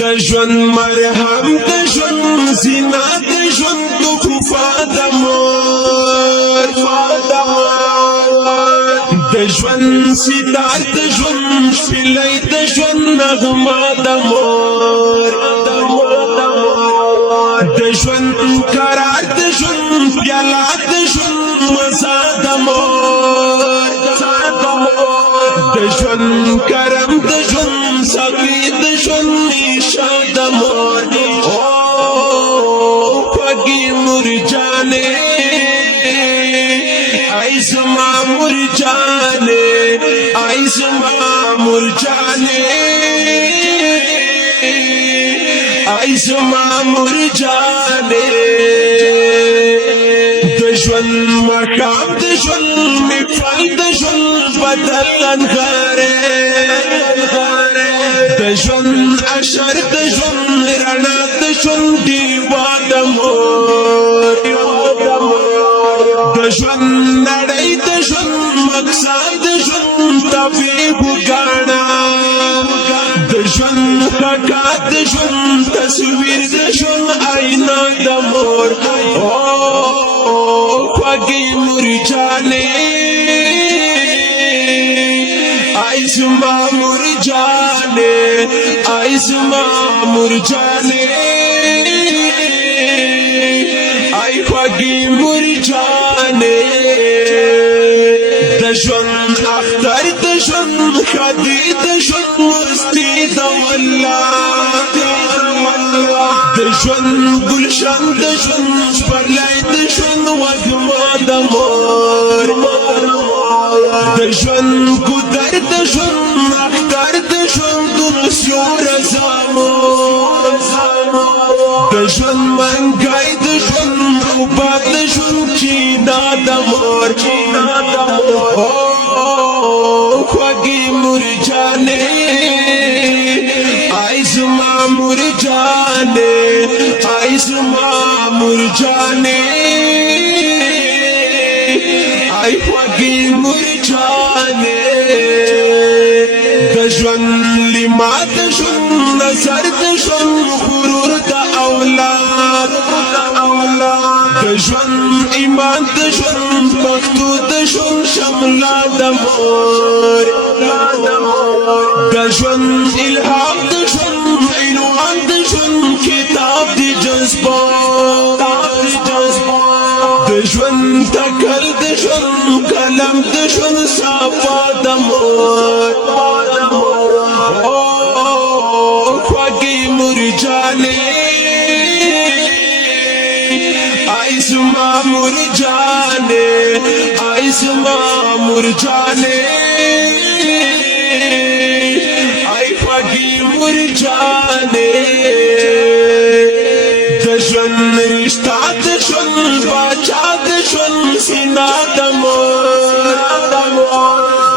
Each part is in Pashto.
دجون مرهم دجون زنا دجون دخفا دمار دجون سیدار دجون شپلی دجون نغما دمار دجون قرار دجون پیالا دجون مزا دمار دجون کرم دجون ساقی دجون نیشا دمار پاکی مرجانے ایسما مرجانے ایسما مرجانے ایسما مرجانے دجون مقام دجون مفعل دجون بدلن غارے دجون اشر دجون رنا دجون دیوا دمور دجون نڑی دجون مقصد دجون طبیب گانا دجون حقا دجون تصویر دجون آئینہ دمور خواگی مرجانے ایسما مرجانے ایسما مرجانے ای خواگی مرجانے دجون اختر دجون خدی دجون مستی دواللہ دجون گلشن دجون شپرلائی دجون وگما دمار دجون قدر دجون اختر دجون دنسیور زامور دجون منگای دجون خوبا دجون چینا دمار خواگی مرجانے ایسما مرجانے ایسما مرجانے ای خواگی مرجانے دجون لما دجون نظر دجون غرور دا اولاد دجون ایمان دجون پختو دجون شملا دمور دجون الهام دجون عنوان دجون کتاب دی جذبات دجون تکل دجون کلم دجون صفا دمور خواگی مرجانے ایسما مرجانے ایسما مرجانے ای خواگی مرجانے دجون رشتہ دجون باچا دجون سینا دمور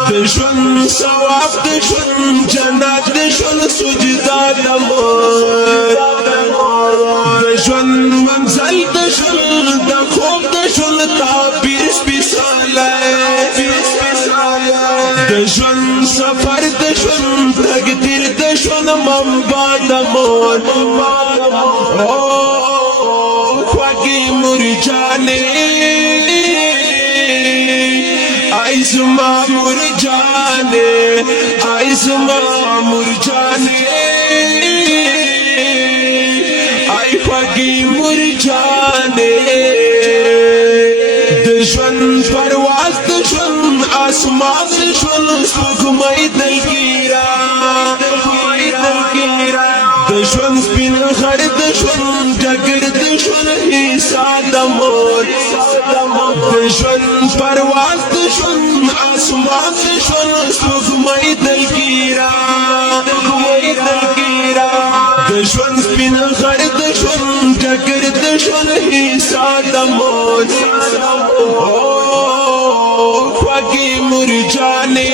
دجون ثواب دجون جنت دجون سجدہ دمور دجون منزل دجون دخوب دجون تعبیر سپیسالے دجون سفر دجون تقدیر دجون منبع دمور خواگی مرجانے ایسما مرجانے ایسما مرجانے ای خواگی مرجانے دجون پرواز دجون آسمان دجون سپوږمۍ دلگیرا دجون سپین غر دجون ډګر دجون حصہ دمور دجون پرواز دجون آسمان دجون سپوږمۍ دلگیرا دجون سپین غر دجون ډګر دجون حصہ دمور خواگی مرجانے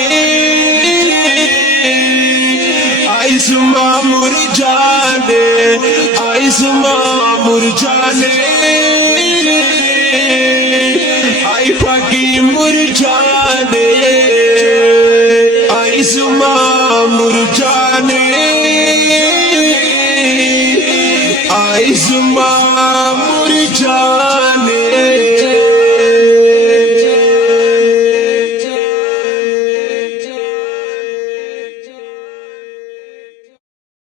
ایسما مرجانے ایسما مرجانے ای خواگی مرجانے ایسما مرجانے सुमा मुरझाने